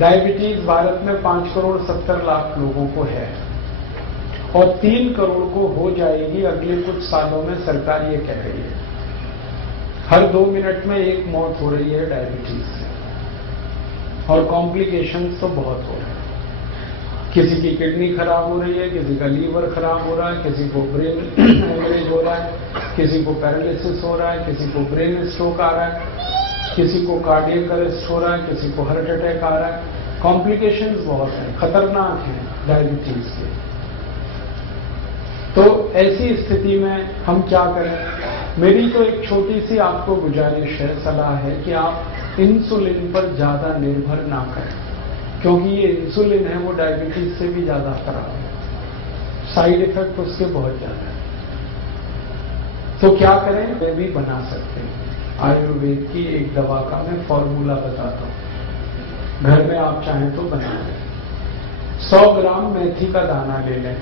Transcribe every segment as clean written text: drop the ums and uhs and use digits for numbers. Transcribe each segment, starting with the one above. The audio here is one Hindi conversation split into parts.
डायबिटीज भारत में 5,70,00,000 लोगों को है और 3 करोड़ को हो जाएगी अगले कुछ सालों में, सरकार ये कह रही है। हर 2 मिनट में एक मौत हो रही है डायबिटीज से और कॉम्प्लिकेशंस तो बहुत हो रहे हैं। किसी की किडनी खराब हो रही है, किसी का लीवर खराब हो रहा है, किसी को ब्रेन हेमरेज हो रहा है, किसी को पैरालिसिस हो रहा है, किसी को ब्रेन स्ट्रोक आ रहा है, किसी को कार्डियक अरेस्ट हो रहा है, किसी को हार्ट अटैक आ रहा है। कॉम्प्लिकेशंस बहुत हैं, खतरनाक हैं डायबिटीज के। तो ऐसी स्थिति में हम क्या करें? मेरी तो एक छोटी सी आपको गुजारिश है, सलाह है कि आप इंसुलिन पर ज्यादा निर्भर ना करें, क्योंकि ये इंसुलिन है वो डायबिटीज से भी ज्यादा खराब है, साइड इफेक्ट उसके बहुत ज्यादा है। तो क्या करें? वे भी बना सकते हैं। आयुर्वेद की एक दवा का मैं फॉर्मूला बताता हूं, घर में आप चाहें तो बना लें। 100 ग्राम मेथी का दाना ले लें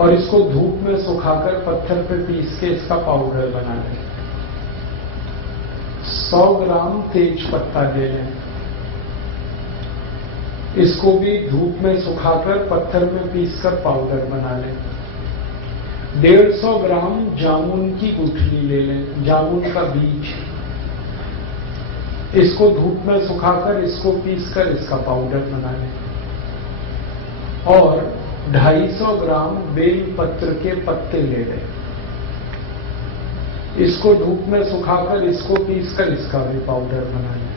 और इसको धूप में सुखाकर पत्थर पे पीस के इसका पाउडर बना लें। 100 ग्राम तेज पत्ता ले लें, इसको भी धूप में सुखाकर पत्थर में पीसकर पाउडर बना लें। 150 ग्राम जामुन की गुठली ले लें, जामुन का बीज, इसको धूप में सुखाकर इसको पीसकर इसका पाउडर बना लें। और 250 ग्राम बेलपत्र के पत्ते ले लें, इसको धूप में सुखाकर इसको पीसकर इसका भी पाउडर बना लें।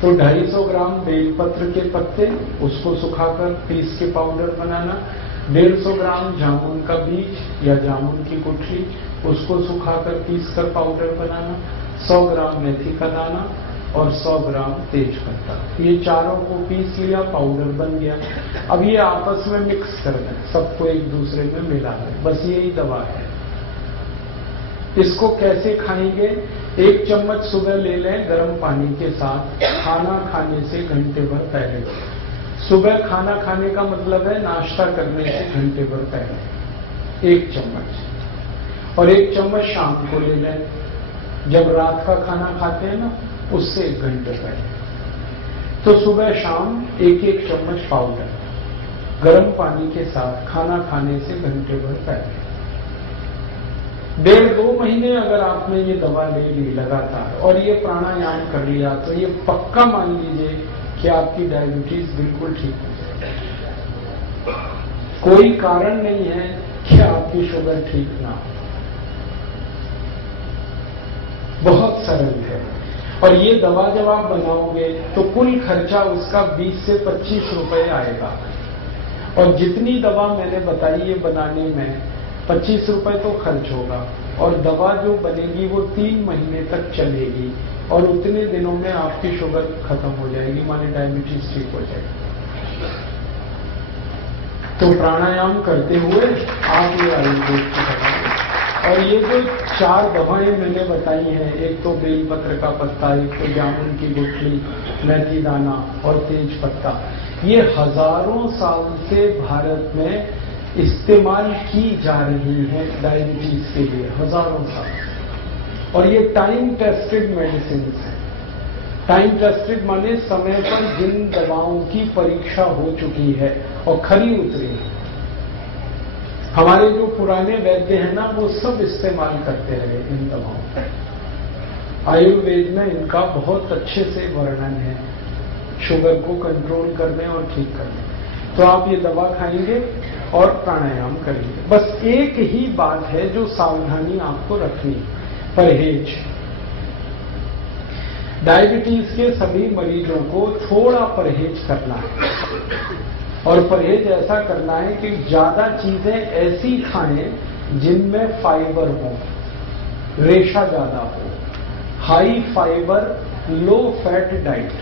तो 250 ग्राम बेलपत्र के पत्ते, उसको सुखाकर पीस के पाउडर बनाना। 150 ग्राम जामुन का बीज या जामुन की गुठली, उसको सुखाकर पीसकर पाउडर बनाना। 100 ग्राम मेथी का दाना और 100 ग्राम तेज पत्ता, ये चारों को पीस लिया, पाउडर बन गया। अब ये आपस में मिक्स कर दें, सबको एक दूसरे में मिला दें, बस यही दवा है। इसको कैसे खाएंगे? 1 चम्मच सुबह ले लें गर्म पानी के साथ, खाना खाने से घंटे भर पहले। सुबह खाना खाने का मतलब है नाश्ता करने से घंटे भर पहले 1 चम्मच। और 1 चम्मच शाम को ले लें, जब रात का खाना खाते हैं ना, उससे 1 घंटे पहले। तो सुबह शाम 1-1 चम्मच पाउडर गर्म पानी के साथ खाना खाने से घंटे भर पहले। 1.5-2 महीने अगर आपने ये दवा ले ली लगातार और ये प्राणायाम कर लिया, तो ये पक्का मान लीजिए कि आपकी डायबिटीज बिल्कुल ठीक हो जाएगी। कोई कारण नहीं है कि आपकी शुगर ठीक ना हो। बहुत सरल है। और ये दवा जब आप बनाओगे तो कुल खर्चा उसका 20 से 25 रुपए आएगा। और जितनी दवा मैंने बताई ये बनाने में 25 रुपए तो खर्च होगा, और दवा जो बनेगी वो 3 महीने तक चलेगी, और उतने दिनों में आपकी शुगर खत्म हो जाएगी, माने डायबिटीज ठीक हो जाएगी। तो प्राणायाम करते हुए आप ये आयुर्वेद की दवा, और ये जो 4 दवाएं मैंने बताई हैं, एक तो बेलपत्र का पत्ता, एक तो जामुन की गुठली, मेथी दाना और तेज पत्ता, ये हजारों साल से भारत में इस्तेमाल की जा रही है डायबिटीज के लिए, हजारों साल। और ये टाइम टेस्टेड मेडिसिन है। टाइम टेस्टेड माने समय पर जिन दवाओं की परीक्षा हो चुकी है और खरी उतरी है। हमारे जो पुराने वैद्य हैं ना, वो सब इस्तेमाल करते रहे इन दवाओं का। आयुर्वेद में इनका बहुत अच्छे से वर्णन है, शुगर को कंट्रोल करने और ठीक करने। तो आप ये दवा खाएंगे और प्राणायाम करेंगे। बस एक ही बात है जो सावधानी आपको रखनी, परहेज। डायबिटीज के सभी मरीजों को थोड़ा परहेज करना है, और परहेज ऐसा करना है कि ज्यादा चीजें ऐसी खाएं जिनमें फाइबर हो, रेशा ज्यादा हो, high fibre low fat diet,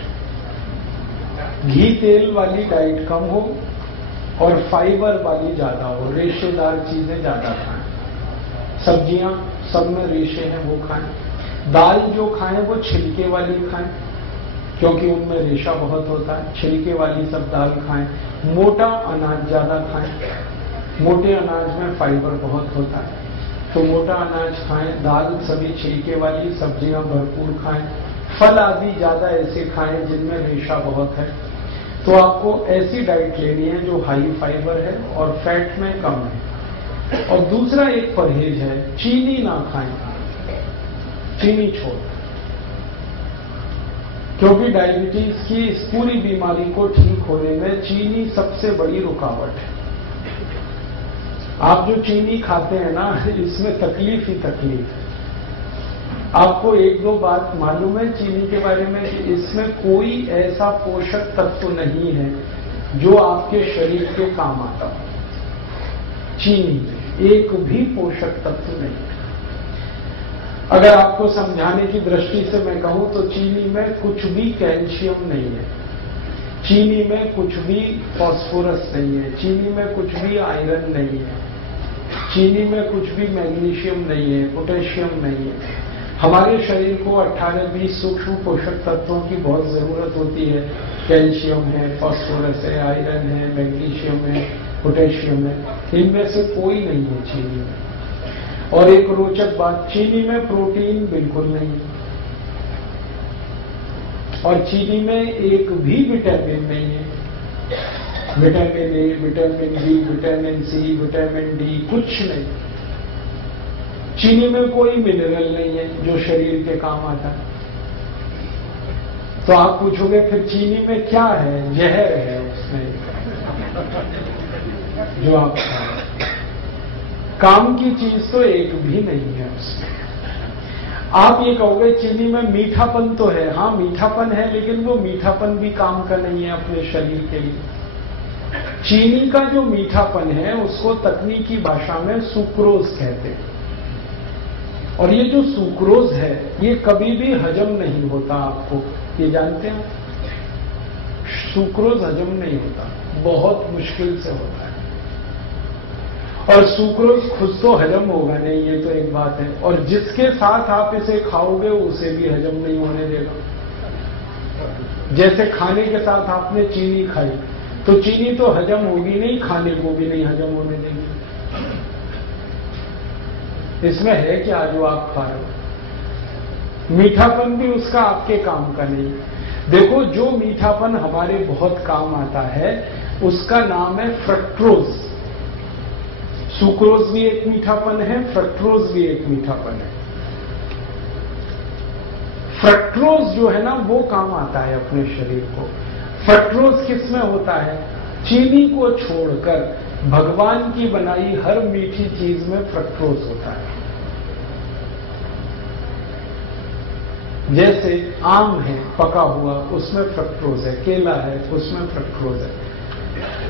घी तेल वाली डाइट कम हो और फाइबर वाली ज्यादा हो, रेशेदार चीजें ज्यादा खाएं। सब्जियां सब में रेशे हैं वो खाएं। दाल जो खाएं वो छिलके वाली खाएं, क्योंकि उनमें रेशा बहुत होता है। छिलके वाली सब दाल खाएं। मोटा अनाज ज्यादा खाएं, मोटे अनाज में फाइबर बहुत होता है, तो मोटा अनाज खाएं। दाल सभी छिलके वाली, सब्जियां भरपूर खाएं। फल आदि ज्यादा ऐसे खाएं जिनमें रेशा बहुत है। तो आपको ऐसी डाइट लेनी है जो हाई फाइबर है और फैट में कम है। और दूसरा एक परहेज है, चीनी ना खाएं, चीनी छोड़, क्योंकि डायबिटीज की इस पूरी बीमारी को ठीक होने में चीनी सबसे बड़ी रुकावट है। आप जो चीनी खाते हैं ना, इसमें तकलीफ ही तकलीफ है। आपको एक दो बात मालूम है चीनी के बारे में, इसमें कोई ऐसा पोषक तत्व नहीं है जो आपके शरीर के काम आता हो। चीनी में एक भी पोषक तत्व नहीं। अगर आपको समझाने की दृष्टि से मैं कहूं तो चीनी में कुछ भी कैल्शियम नहीं है, चीनी में कुछ भी फास्फोरस नहीं है, चीनी में कुछ भी आयरन नहीं है, चीनी में कुछ भी मैग्नीशियम नहीं है, पोटेशियम नहीं है। हमारे शरीर को 18-20 सूक्ष्म पोषक तत्वों की बहुत जरूरत होती है। कैल्शियम है, फास्फोरस है, आयरन है, मैग्नीशियम है, पोटेशियम है, इनमें से कोई नहीं है चीनी में। और एक रोचक बात, चीनी में प्रोटीन बिल्कुल नहीं है और चीनी में एक भी विटामिन नहीं है। Vitamin A, vitamin B, vitamin C, vitamin D कुछ नहीं। चीनी में कोई मिनरल नहीं है जो शरीर के काम आता है। तो आप पूछोगे फिर चीनी में क्या है? जहर है उसमें जो आप खाएं। काम की चीज तो एक भी नहीं है उसमें। आप ये कहोगे चीनी में मीठापन तो है, हाँ मीठापन है, लेकिन वो मीठापन भी काम का नहीं है अपने शरीर के लिए। चीनी का जो मीठापन है उसको तकनीकी भाषा में सुक्रोज कहते हैं। और ये जो सुक्रोज है ये कभी भी हजम नहीं होता। आपको ये जानते हैं, सुक्रोज हजम नहीं होता, बहुत मुश्किल से होता है। और सुक्रोज खुद तो हजम होगा नहीं, ये तो एक बात है। और जिसके साथ आप इसे खाओगे उसे भी हजम नहीं होने देगा। जैसे खाने के साथ आपने चीनी खाई तो चीनी तो हजम होगी नहीं, खाने को भी नहीं हजम होने देगी। इसमें है क्या जो आप खा रहे हो? मीठापन भी उसका आपके काम का नहीं। देखो, जो मीठापन हमारे बहुत काम आता है उसका नाम है फ्रक्टोज। सुक्रोज भी एक मीठापन है, फ्रक्टोज भी एक मीठापन है। फ्रक्टोज जो है ना वो काम आता है अपने शरीर को। फ्रक्टोज किसमें होता है? चीनी को छोड़कर भगवान की बनाई हर मीठी चीज में फ्रक्टोज होता है। जैसे आम है पका हुआ, उसमें फ्रक्टोज है, केला है उसमें फ्रक्टोज है,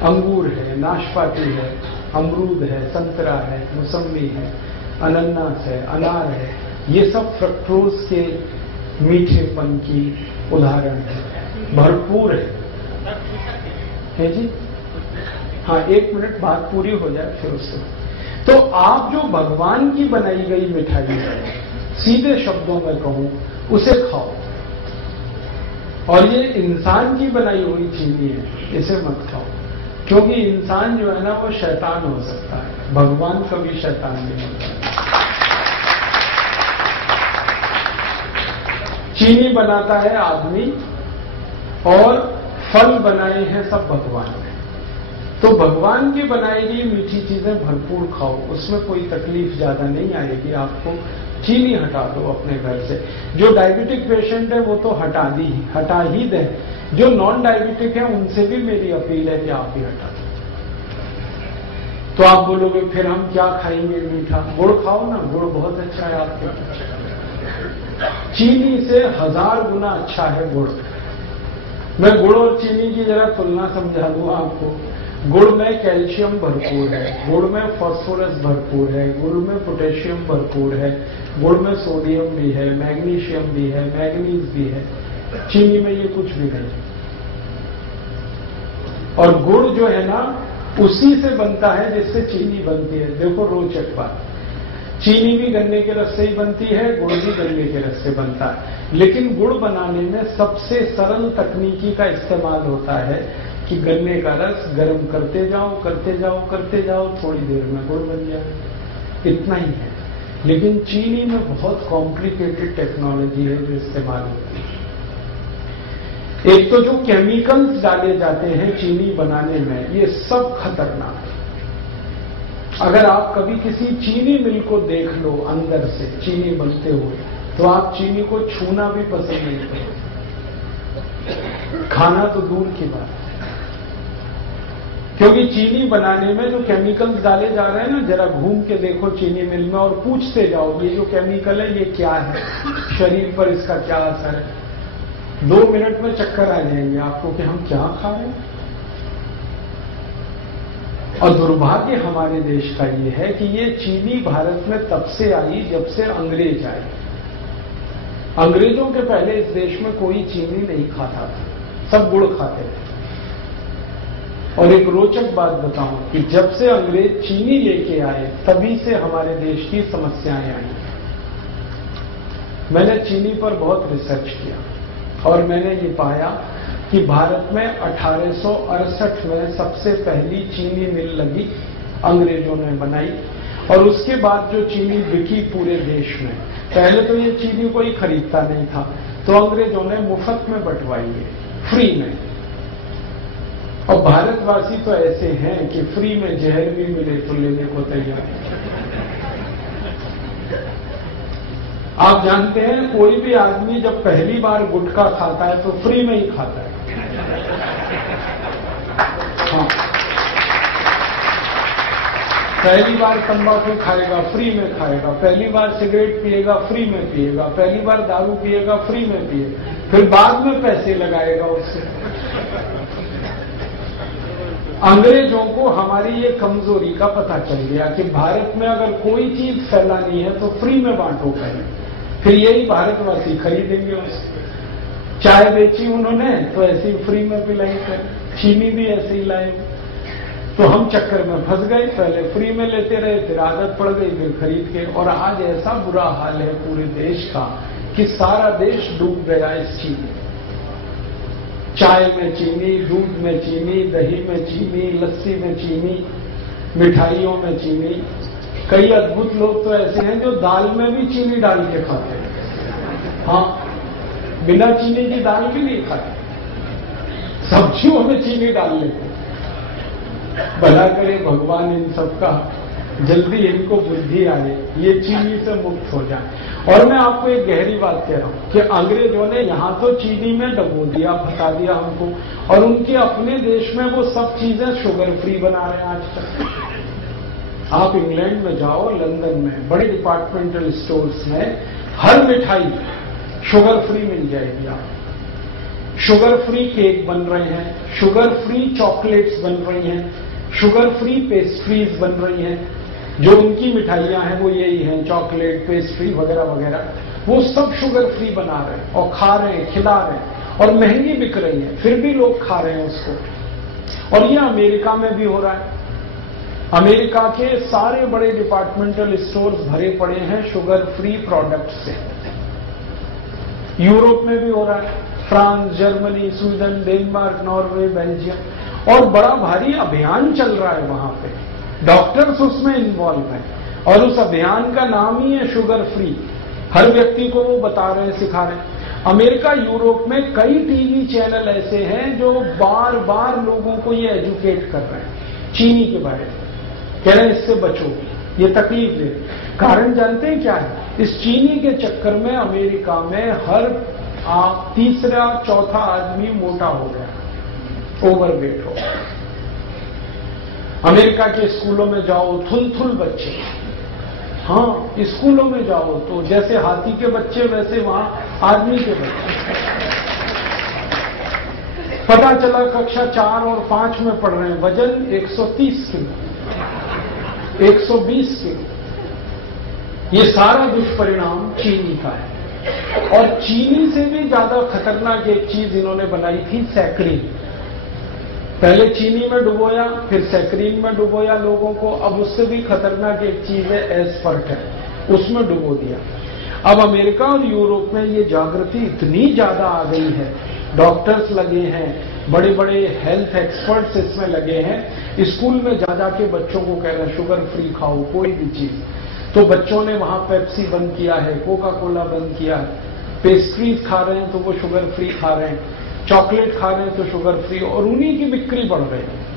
अंगूर है, नाशपाती है, अमरूद है, संतरा है, मौसम्बी है, अनानास है, अनार है, ये सब फ्रक्टोज के मीठेपन की उदाहरण है, भरपूर है जी। हाँ, 1 मिनट बात पूरी हो जाए फिर उससे। तो आप जो भगवान की बनाई गई मिठाई है, सीधे शब्दों में कहूं, उसे खाओ। और ये इंसान की बनाई हुई चीनी है, इसे मत खाओ, क्योंकि इंसान जो है ना वो शैतान हो सकता है, भगवान कभी शैतान नहीं होता। चीनी बनाता है आदमी और फल बनाए हैं सब भगवान ने। तो भगवान की बनाई गई मीठी चीजें भरपूर खाओ, उसमें कोई तकलीफ ज्यादा नहीं आएगी आपको। चीनी हटा दो अपने घर से। जो डायबिटिक पेशेंट है वो तो हटा ही दे। जो नॉन डायबिटिक है उनसे भी मेरी अपील है कि आप भी हटा दो। तो आप बोलोगे फिर हम क्या खाएंगे मीठा? गुड़ खाओ ना, गुड़ बहुत अच्छा है आपके। चीनी से 1000 गुना अच्छा है गुड़। मैं गुड़ और चीनी की जरा तुलना समझा दूं आपको। गुड़ में कैल्शियम भरपूर है, गुड़ में फास्फोरस भरपूर है, गुड़ में पोटेशियम भरपूर है, गुड़ में सोडियम भी है, मैग्नीशियम भी है, मैग्नीज भी है। चीनी में ये कुछ भी नहीं। और गुड़ जो है ना उसी से बनता है जिससे चीनी बनती है। देखो रोचक बात, चीनी भी गन्ने के रस से ही बनती है, गुड़ भी गन्ने के रस से बनता है। लेकिन गुड़ बनाने में सबसे सरल तकनीकी का इस्तेमाल होता है कि गन्ने का रस गर्म करते जाओ करते जाओ करते जाओ, थोड़ी देर में गुड़ बन जाए, इतना ही है। लेकिन चीनी में बहुत कॉम्प्लिकेटेड टेक्नोलॉजी है जो इस्तेमाल होती है। एक तो जो केमिकल्स डाले जाते हैं चीनी बनाने में, ये सब खतरनाक है। अगर आप कभी किसी चीनी मिल को देख लो अंदर से चीनी बनते हुए, तो आप चीनी को छूना भी पसंद नहीं करोगे, खाना तो दूर की बात है। क्योंकि चीनी बनाने में जो केमिकल्स डाले जा रहे हैं ना, जरा घूम के देखो चीनी मिल में और पूछते जाओ ये जो केमिकल है ये क्या है, शरीर पर इसका क्या असर है। 2 मिनट में चक्कर आ जाएंगे आपको कि हम क्या खा रहे हैं। और दुर्भाग्य हमारे देश का ये है कि ये चीनी भारत में तब से आई जब से अंग्रेज आए। अंग्रेजों के पहले इस देश में कोई चीनी नहीं खाता था, सब गुड़ खाते थे। और एक रोचक बात बताऊं कि जब से अंग्रेज चीनी लेके आए तभी से हमारे देश की समस्याएं आई। मैंने चीनी पर बहुत रिसर्च किया और मैंने ये पाया कि भारत में 1868 में सबसे पहली चीनी मिल लगी, अंग्रेजों ने बनाई। और उसके बाद जो चीनी बिकी पूरे देश में, पहले तो ये चीनी कोई खरीदता नहीं था, तो अंग्रेजों ने मुफ्त में बंटवाई है, फ्री में। और भारतवासी तो ऐसे हैं कि फ्री में जहर भी मिले तो लेने को तैयार है। आप जानते हैं कोई भी आदमी जब पहली बार गुटखा खाता है तो फ्री में ही खाता है। हाँ, पहली बार तंबाकू खाएगा फ्री में खाएगा, पहली बार सिगरेट पिएगा फ्री में पिएगा, पहली बार दारू पिएगा फ्री में पिएगा, फिर बाद में पैसे लगाएगा उससे। अंग्रेजों को हमारी ये कमजोरी का पता चल गया कि भारत में अगर कोई चीज फैलानी है तो फ्री में बांटो पहले, फिर यही भारतवासी खरीदेंगे उससे। चाय बेची उन्होंने तो ऐसे ही फ्री में पिलाई कर, चीनी भी ऐसे ही लाई। तो हम चक्कर में फंस गए, पहले फ्री में लेते रहे, फिर आदत पड़ गई, फिर खरीद के। और आज ऐसा बुरा हाल है पूरे देश का कि सारा देश डूब गया इस चीनी। चाय में चीनी, दूध में चीनी, दही में चीनी, लस्सी में चीनी, मिठाइयों में चीनी। कई अद्भुत लोग तो ऐसे हैं जो दाल में भी चीनी डाल के खाते हैं। हाँ, बिना चीनी की दाल भी नहीं खाते, सब्जियों में चीनी डाल लेते। भला करे भगवान इन सबका जल्दी इनको बुद्धि आए, ये चीनी से मुक्त हो जाए। और मैं आपको एक गहरी बात कह रहा हूं कि अंग्रेजों ने यहां तो चीनी में डबो दिया, फंसा दिया हमको, और उनके अपने देश में वो सब चीजें शुगर फ्री बना रहे हैं आज तक। आप इंग्लैंड में जाओ, लंदन में बड़े डिपार्टमेंटल स्टोर्स में हर मिठाई शुगर फ्री मिल जाएगी। आप शुगर फ्री केक बन रहे हैं, शुगर फ्री चॉकलेट्स बन रही हैं, शुगर फ्री पेस्ट्रीज बन रही हैं। जो उनकी मिठाइयां हैं वो यही हैं, चॉकलेट, पेस्ट्री वगैरह वगैरह, वो सब शुगर फ्री बना रहे हैं और खा रहे हैं, खिला रहे हैं, और महंगी बिक रही है, फिर भी लोग खा रहे हैं उसको। और ये अमेरिका में भी हो रहा है। अमेरिका के सारे बड़े डिपार्टमेंटल स्टोर्स भरे पड़े हैं शुगर फ्री प्रोडक्ट से। यूरोप में भी हो रहा है, France, Germany, Sweden, Denmark, Norway, Belgium, और बड़ा भारी अभियान चल रहा है वहां पे। डॉक्टर्स उसमें इन्वॉल्व हैं और उस अभियान का नाम ही है शुगर फ्री। हर व्यक्ति को वो बता रहे हैं, सिखा रहे हैं। अमेरिका, यूरोप में कई टीवी चैनल ऐसे हैं जो बार बार लोगों को ये एजुकेट कर रहे हैं चीनी के बारे में, कह रहे हैं इससे बचो, ये तकलीफ दे। कारण जानते हैं क्या है? इस चीनी के चक्कर में अमेरिका में हर तीसरा चौथा आदमी मोटा हो गया, ओवरवेट हो गया। अमेरिका के स्कूलों में जाओ, थुल बच्चे। हाँ, स्कूलों में जाओ तो जैसे हाथी के बच्चे वैसे वहां आदमी के बच्चे। पता चला कक्षा 4 और 5 में पढ़ रहे हैं, वजन 130 किलो, 120 किलो। ये सारा दुष्परिणाम चीनी का है। और चीनी से भी ज्यादा खतरनाक एक चीज इन्होंने बनाई थी, सैकरीन। पहले चीनी में डुबोया, फिर सैकरीन में डुबोया लोगों को। अब उससे भी खतरनाक एक चीज है एस्पर्टेम, उसमें डुबो दिया। अब अमेरिका और यूरोप में ये जागृति इतनी ज्यादा आ गई है, डॉक्टर्स लगे हैं, बड़े बड़े हेल्थ एक्सपर्ट्स इसमें लगे हैं। स्कूल में जा जाके बच्चों को कह रहे हैं शुगर फ्री खाओ कोई भी चीज। तो बच्चों ने वहां पेप्सी बंद किया है, कोका कोला बंद किया है, पेस्ट्रीज खा रहे हैं तो वो शुगर फ्री खा रहे हैं। चॉकलेट खा रहे हैं तो शुगर फ्री, और उन्हीं की बिक्री बढ़ रही है।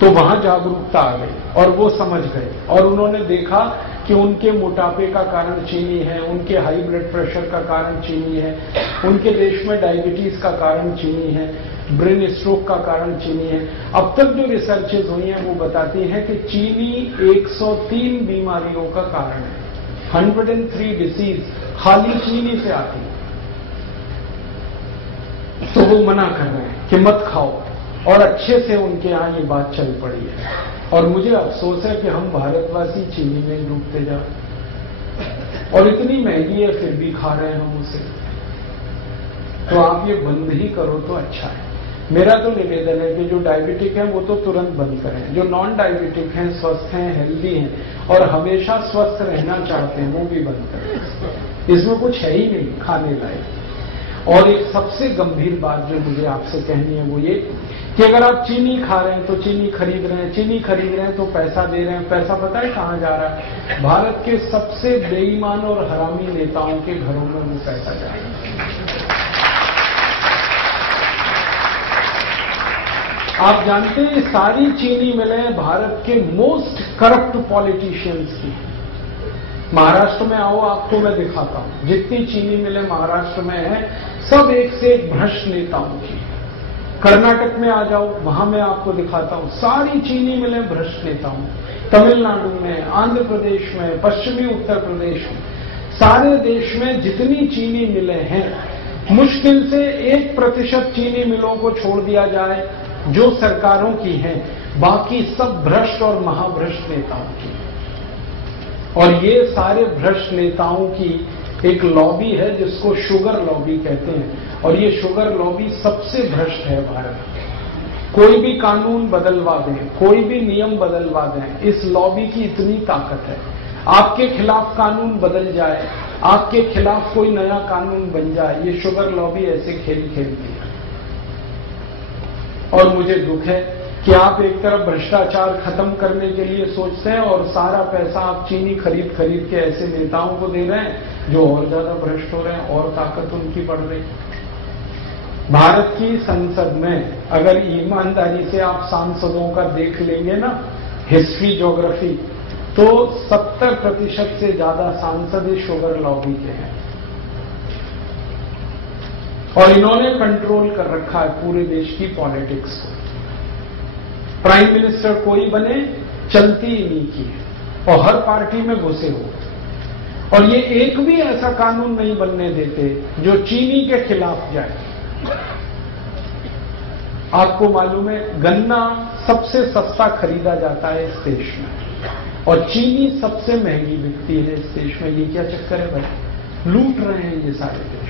तो वहां जागरूकता आ गई और वो समझ गए, और उन्होंने देखा कि उनके मोटापे का कारण चीनी है, उनके हाई ब्लड प्रेशर का कारण चीनी है, उनके देश में डायबिटीज का कारण चीनी है, ब्रेन स्ट्रोक का कारण चीनी है। अब तक जो रिसर्चेज हुई हैं वो बताती हैं कि चीनी 103 बीमारियों का कारण है। 103 डिसीज खाली चीनी से आती है। तो वो मना कर रहे हैं कि मत खाओ, और अच्छे से उनके यहां ये बात चल पड़ी है। और मुझे अफसोस है कि हम भारतवासी चीनी में डूबते जा रहे हैं, और इतनी महंगी है फिर भी खा रहे हैं हम उसे। तो आप ये बंद ही करो तो अच्छा है। मेरा तो निवेदन है कि जो डायबिटिक हैं वो तो तुरंत बंद करें, जो नॉन डायबिटिक हैं, स्वस्थ हैं, हेल्दी हैं और हमेशा स्वस्थ रहना चाहते हैं, वो भी बंद करें। इसमें कुछ है ही नहीं खाने लायक। और एक सबसे गंभीर बात जो मुझे आपसे कहनी है वो ये कि अगर आप चीनी खा रहे हैं तो चीनी खरीद रहे हैं, चीनी खरीद रहे हैं तो पैसा दे रहे हैं। पैसा पता है कहां जा रहा है? भारत के सबसे बेईमान और हरामी नेताओं के घरों में वो पैसा जा रहा है। आप जानते हैं सारी चीनी मिलें भारत के मोस्ट करप्ट पॉलिटिशियंस की। महाराष्ट्र में आओ, आपको मैं दिखाता हूं, जितनी चीनी मिलें महाराष्ट्र में है सब एक से एक भ्रष्ट नेताओं की। कर्नाटक में आ जाओ, वहां मैं आपको दिखाता हूं, सारी चीनी मिलें भ्रष्ट नेताओं। तमिलनाडु में, आंध्र प्रदेश में, पश्चिमी उत्तर प्रदेश में, सारे देश में जितनी चीनी मिलें हैं, मुश्किल से 1% चीनी मिलों को छोड़ दिया जाए जो सरकारों की हैं, बाकी सब भ्रष्ट और महाभ्रष्ट नेताओं की। और ये सारे भ्रष्ट नेताओं की एक लॉबी है जिसको शुगर लॉबी कहते हैं, और ये शुगर लॉबी सबसे भ्रष्ट है भारत में। कोई भी कानून बदलवा दें, कोई भी नियम बदलवा दें, इस लॉबी की इतनी ताकत है। आपके खिलाफ कानून बदल जाए, आपके खिलाफ कोई नया कानून बन जाए, ये शुगर लॉबी ऐसे खेल खेलती है। और मुझे दुख है कि आप एक तरफ भ्रष्टाचार खत्म करने के लिए सोचते हैं और सारा पैसा आप चीनी खरीद खरीद के ऐसे नेताओं को दे रहे हैं जो और ज्यादा भ्रष्ट हो रहे हैं और ताकत उनकी बढ़ रही। भारत की संसद में अगर ईमानदारी से आप सांसदों का देख लेंगे ना हिस्ट्री ज्योग्राफी, तो 70% से ज्यादा सांसद इस शुगर लॉबी के हैं। और इन्होंने कंट्रोल कर रखा है पूरे देश की पॉलिटिक्स को। प्राइम मिनिस्टर कोई बने, चलती इन्हीं की है, और हर पार्टी में घुसे हो। और ये एक भी ऐसा कानून नहीं बनने देते जो चीनी के खिलाफ जाए। आपको मालूम है गन्ना सबसे सस्ता खरीदा जाता है इस देश में, और चीनी सबसे महंगी बिकती है इस देश में। ये क्या चक्कर है भाई? लूट रहे हैं ये सारे देश।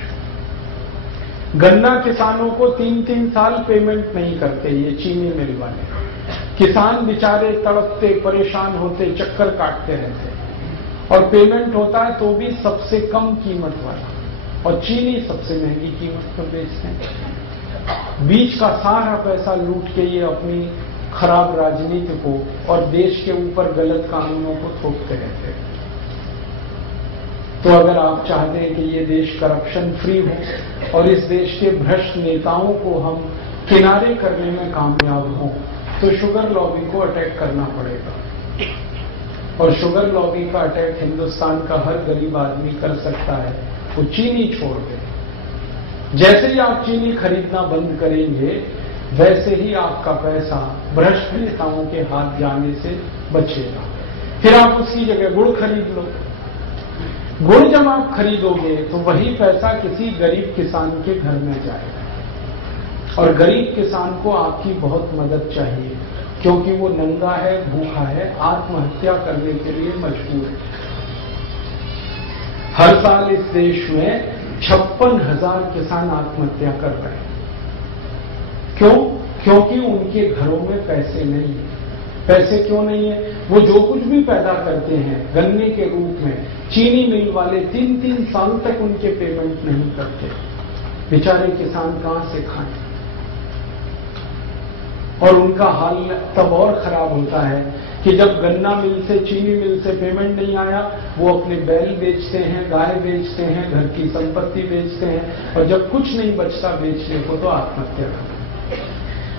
गन्ना किसानों को 3-3 साल पेमेंट नहीं करते ये चीनी मिल वाले। किसान बेचारे तड़पते, परेशान होते, चक्कर काटते रहते, और पेमेंट होता है तो भी सबसे कम कीमत वाला, और चीनी सबसे महंगी कीमत पर बेचते हैं। बीच का सारा पैसा लूट के ये अपनी खराब राजनीति को और देश के ऊपर गलत कानूनों को थोपते रहते हैं। तो अगर आप चाहते हैं कि ये देश करप्शन फ्री हो और इस देश के भ्रष्ट नेताओं को हम किनारे करने में कामयाब हों, तो शुगर लॉबी को अटैक करना पड़ेगा। और शुगर लॉबी का अटैक हिंदुस्तान का हर गरीब आदमी कर सकता है। वो चीनी छोड़ दे। जैसे ही आप चीनी खरीदना बंद करेंगे, वैसे ही आपका पैसा भ्रष्ट नेताओं के हाथ जाने से बचेगा। फिर आप उसकी जगह गुड़ खरीद लो। गुड़ जब आप खरीदोगे तो वही पैसा किसी गरीब किसान के घर में जाएगा, और गरीब किसान को आपकी बहुत मदद चाहिए, क्योंकि वो नंगा है, भूखा है, आत्महत्या करने के लिए मजबूर है। हर साल इस देश में 56,000 किसान आत्महत्या कर रहे हैं। क्यों? क्योंकि उनके घरों में पैसे नहीं है। पैसे क्यों नहीं है? वो जो कुछ भी पैदा करते हैं गन्ने के रूप में, चीनी मिल वाले 3-3 साल तक उनके पेमेंट नहीं करते। बेचारे किसान कहां से खाएं? और उनका हाल तब और खराब होता है कि जब गन्ना मिल से, चीनी मिल से पेमेंट नहीं आया, वो अपने बैल बेचते हैं, गाय बेचते हैं, घर की संपत्ति बेचते हैं, और जब कुछ नहीं बचता बेचने को तो आत्महत्या करते हैं।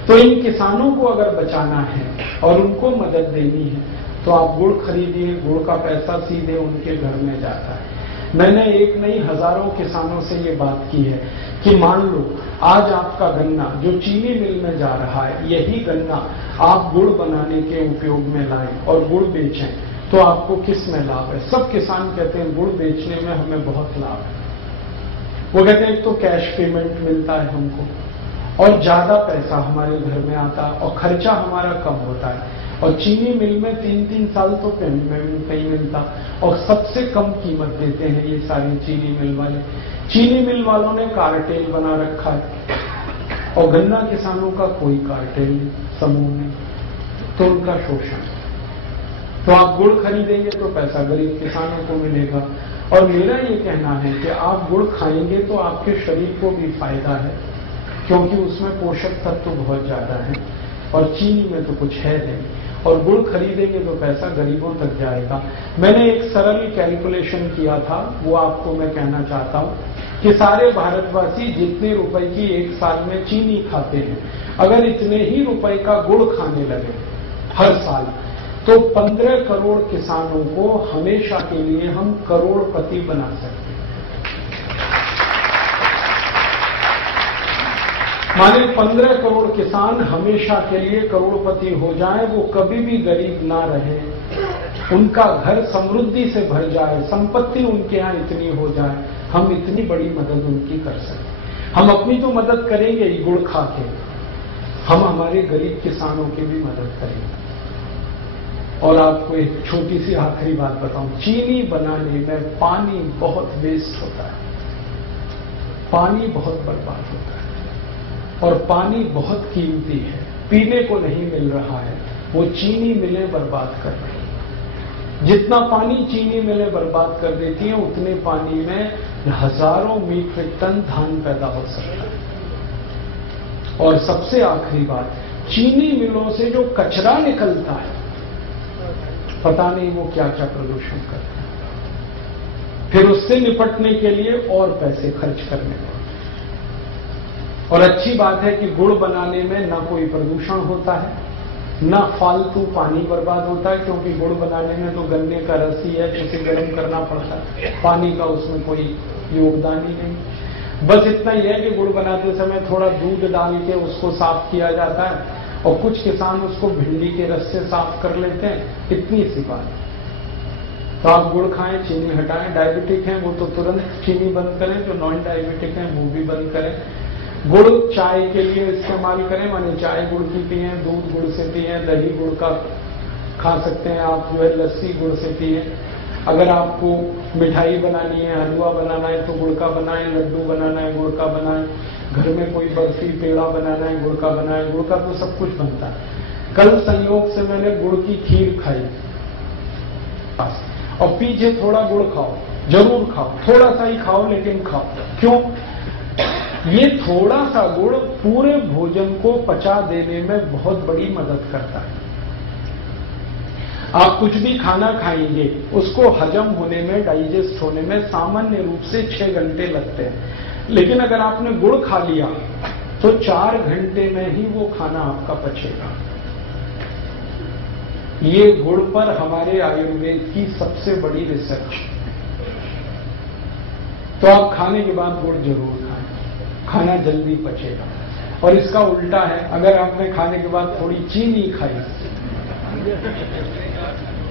तो इन किसानों को अगर बचाना है और उनको मदद देनी है तो आप गुड़ खरीदिए, गुड़ का पैसा सीधे उनके घर में जाता है। मैंने एक नहीं हजारों किसानों से ये बात की है कि मान लो आज आपका गन्ना जो चीनी मिल में जा रहा है, यही गन्ना आप गुड़ बनाने के उपयोग में लाएं और गुड़ बेचें तो आपको किस में लाभ है? सब किसान कहते हैं गुड़ बेचने में हमें बहुत लाभ है। वो कहते हैं एक तो कैश पेमेंट मिलता है हमको और ज्यादा पैसा हमारे घर में आता है और खर्चा हमारा कम होता है, और चीनी मिल में 3-3 साल तो पेमेंट नहीं मिलता और सबसे कम कीमत देते हैं ये सारी चीनी मिल वाले। चीनी मिल वालों ने कार्टेल बना रखा है और गन्ना किसानों का कोई कार्टेल नहीं, समूह नहीं, तो उनका शोषण। तो आप गुड़ खरीदेंगे तो पैसा गरीब किसानों को मिलेगा। और मेरा ये कहना है कि आप गुड़ खाएंगे तो आपके शरीर को भी फायदा है, क्योंकि उसमें पोषक तत्व तो बहुत ज्यादा है और चीनी में तो कुछ है नहीं, और गुड़ खरीदेंगे तो पैसा गरीबों तक जाएगा। मैंने एक सरल कैलकुलेशन किया था, वो आपको मैं कहना चाहता हूं कि सारे भारतवासी जितने रुपए की एक साल में चीनी खाते हैं, अगर इतने ही रुपए का गुड़ खाने लगे हर साल, तो 15 करोड़ किसानों को हमेशा के लिए हम करोड़पति बना सकते हैं। माने 15 करोड़ किसान हमेशा के लिए करोड़पति हो जाएं, वो कभी भी गरीब ना रहे, उनका घर समृद्धि से भर जाए, संपत्ति उनके यहाँ इतनी हो जाए, हम इतनी बड़ी मदद उनकी कर सकते। हम अपनी तो मदद करेंगे ही गुड़ खा के, हम हमारे गरीब किसानों की भी मदद करेंगे। और आपको एक छोटी सी आखिरी बात बताऊं, चीनी बनाने में पानी बहुत वेस्ट होता है, पानी बहुत बर्बाद होता है और पानी बहुत कीमती है, पीने को नहीं मिल रहा है, वो चीनी मिलें बर्बाद कर रही हैं। जितना पानी चीनी मिलें बर्बाद कर देती हैं, उतने पानी में हजारों मीट्रिक टन धान पैदा हो सकता है। और सबसे आखिरी बात, चीनी मिलों से जो कचरा निकलता है, पता नहीं वो क्या क्या प्रदूषण करता है, फिर उससे निपटने के लिए और पैसे खर्च करने पड़ते। और अच्छी बात है कि गुड़ बनाने में ना कोई प्रदूषण होता है, ना फालतू पानी बर्बाद होता है, क्योंकि गुड़ बनाने में तो गन्ने का रस ही है जिसे गर्म करना पड़ता है, पानी का उसमें कोई योगदान ही नहीं। बस इतना ही है कि गुड़ बनाते समय थोड़ा दूध डाल के उसको साफ किया जाता है और कुछ किसान उसको भिंडी के रस से साफ कर लेते हैं, इतनी सी बात। तो आप गुड़ खाएं, चीनी हटाएं। डायबिटिक हैं वो तो तुरंत चीनी बंद करें, जो नॉन डायबिटिक हैं वो भी बंद करें। गुड़ चाय के लिए इस्तेमाल करें, माने चाय गुड़ की पिए, दूध गुड़ से पिए, दही गुड़ का खा सकते हैं आप, जो है लस्सी गुड़ से पिए। अगर आपको मिठाई बनानी है, हलवा बनाना है तो गुड़ का बनाएं, लड्डू बनाना है गुड़ का बनाएं, घर में कोई बर्फी पेड़ा बनाना है गुड़ का बनाएं, गुड़ का तो सब कुछ बनता है। कल संयोग से मैंने गुड़ की खीर खाई, और पीछे थोड़ा गुड़ खाओ, जरूर खाओ, थोड़ा सा ही खाओ लेकिन खाओ। क्यों? ये थोड़ा सा गुड़ पूरे भोजन को पचा देने में बहुत बड़ी मदद करता है। आप कुछ भी खाना खाएंगे, उसको हजम होने में, डाइजेस्ट होने में सामान्य रूप से 6 घंटे लगते हैं, लेकिन अगर आपने गुड़ खा लिया तो 4 घंटे में ही वो खाना आपका पचेगा। ये गुड़ पर हमारे आयुर्वेद की सबसे बड़ी रिसर्च। तो आप खाने के बाद गुड़ जरूर खाएं, खाना जल्दी पचेगा। और इसका उल्टा है, अगर आपने खाने के बाद थोड़ी चीनी खाई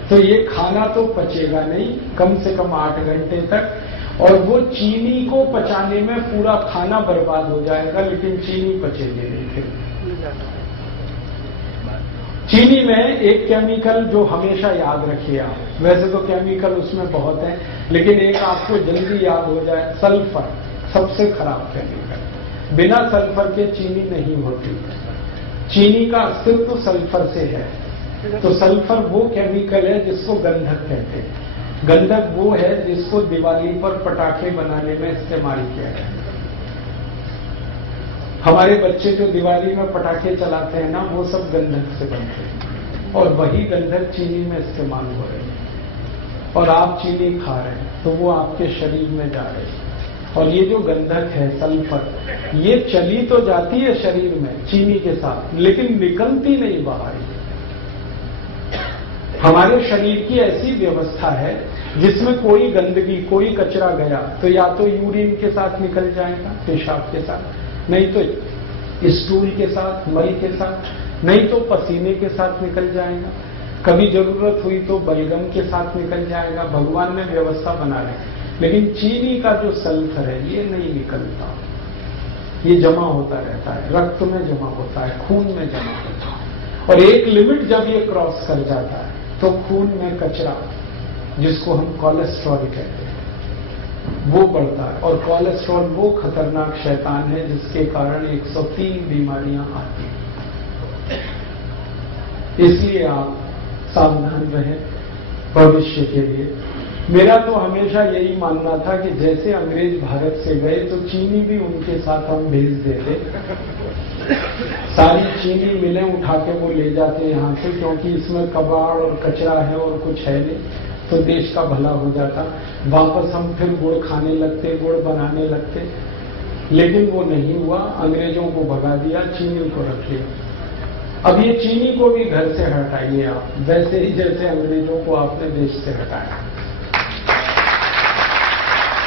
तो ये खाना तो पचेगा नहीं, कम से कम 8 घंटे तक, और वो चीनी को पचाने में पूरा खाना बर्बाद हो जाएगा, लेकिन चीनी पचेगी नहीं। फिर चीनी में एक केमिकल जो हमेशा याद रखिए आप, वैसे तो केमिकल उसमें बहुत है, लेकिन एक आपको जल्दी याद हो जाए, सल्फर सबसे खराब केमिकल। बिना सल्फर के चीनी नहीं होती। चीनी का अस्तित्व सल्फर से है। तो सल्फर वो केमिकल है जिसको गंधक कहते हैं। गंधक वो है जिसको दिवाली पर पटाखे बनाने में इस्तेमाल किया जाता है। हमारे बच्चे जो दिवाली में पटाखे चलाते हैं ना, वो सब गंधक से बनते हैं। और वही गंधक चीनी में इस्तेमाल हो रही है और आप चीनी खा रहे हैं तो वो आपके शरीर में जा रही है। और ये जो गंधक है सल्फर, ये चली तो जाती है शरीर में चीनी के साथ, लेकिन निकलती नहीं बाहर। हमारे शरीर की ऐसी व्यवस्था है जिसमें कोई गंदगी, कोई कचरा गया तो या तो यूरिन के साथ निकल जाएगा, पेशाब के साथ, नहीं तो स्टूल के साथ, मल के साथ, नहीं तो पसीने के साथ निकल जाएगा, कभी जरूरत हुई तो बलगम के साथ निकल जाएगा। भगवान ने व्यवस्था बना ली। लेकिन चीनी का जो सल्फर है ये नहीं निकलता, ये जमा होता रहता है, रक्त में जमा होता है, खून में जमा होता है। और एक लिमिट जब ये क्रॉस कर जाता है तो खून में कचरा, जिसको हम कोलेस्ट्रॉल कहते हैं, वो बढ़ता है। और कोलेस्ट्रॉल वो खतरनाक शैतान है जिसके कारण 103 बीमारियां आती हैं। इसलिए आप सावधान रहें भविष्य के लिए। मेरा तो हमेशा यही मानना था कि जैसे अंग्रेज भारत से गए तो चीनी भी उनके साथ हम भेज देते, सारी चीनी मिलें उठा के वो ले जाते यहाँ से, क्योंकि इसमें कबाड़ और कचरा है और कुछ है नहीं, तो देश का भला हो जाता। वापस हम फिर गुड़ खाने लगते, गुड़ बनाने लगते, लेकिन वो नहीं हुआ। अंग्रेजों को भगा दिया, चीनी को रख लिया। अब ये चीनी को भी घर से हटाइए आप, वैसे ही जैसे अंग्रेजों को आपने देश से हटाया,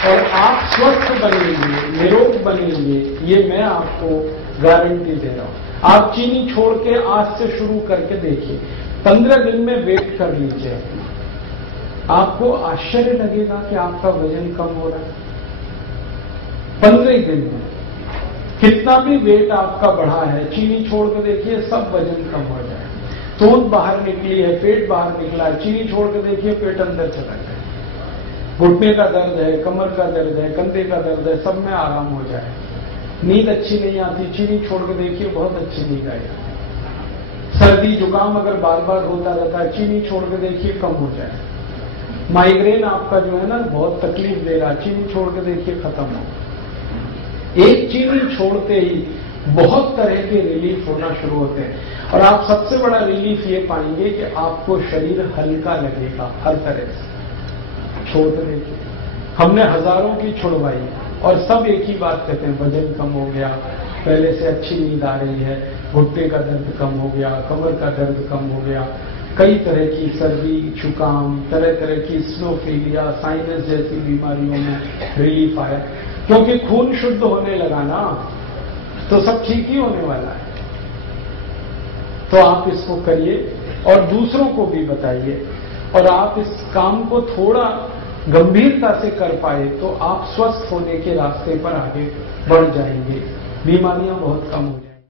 और आप स्वस्थ बनेंगे, निरोग बनेंगे, ये मैं आपको गारंटी दे रहा हूं। आप चीनी छोड़ के आज से शुरू करके देखिए, 15 दिन में वेट कर लीजिए अपना, आपको आश्चर्य लगेगा कि आपका वजन कम हो रहा है 15 दिन में। कितना भी वेट आपका बढ़ा है, चीनी छोड़ के देखिए, सब वजन कम हो जाए। तोंद बाहर निकली है, पेट बाहर निकला है, चीनी छोड़ के देखिए, पेट अंदर चला जाए। घुटने का दर्द है, कमर का दर्द है, कंधे का दर्द है, सब में आराम हो जाए। नींद अच्छी नहीं आती, चीनी छोड़ के देखिए, बहुत अच्छी नींद आएगी। सर्दी जुकाम अगर बार बार होता रहता है, चीनी छोड़ के देखिए, कम हो जाए। माइग्रेन आपका जो है ना बहुत तकलीफ दे रहा है, चीनी छोड़ के देखिए, खत्म हो। एक चीनी छोड़ते ही बहुत तरह के रिलीफ होना शुरू होते हैं। और आप सबसे बड़ा रिलीफ ये पाएंगे कि आपको शरीर हल्का लगेगा हर तरह से। छोड़ देखिए, हमने हजारों की छुड़वाई और सब एक ही बात कहते हैं, वजन कम हो गया, पहले से अच्छी नींद आ रही है, घुटने का दर्द कम हो गया, कमर का दर्द कम हो गया, कई तरह की सर्दी जुकाम, तरह तरह की स्नोफीलिया, साइनस जैसी बीमारियों में रिलीफ आया, क्योंकि खून शुद्ध होने लगा ना, तो सब ठीक ही होने वाला है। तो आप इसको करिए और दूसरों को भी बताइए, और आप इस काम को थोड़ा गंभीरता से कर पाए तो आप स्वस्थ होने के रास्ते पर आगे बढ़ जाएंगे, बीमारियां बहुत कम हो जाएंगी।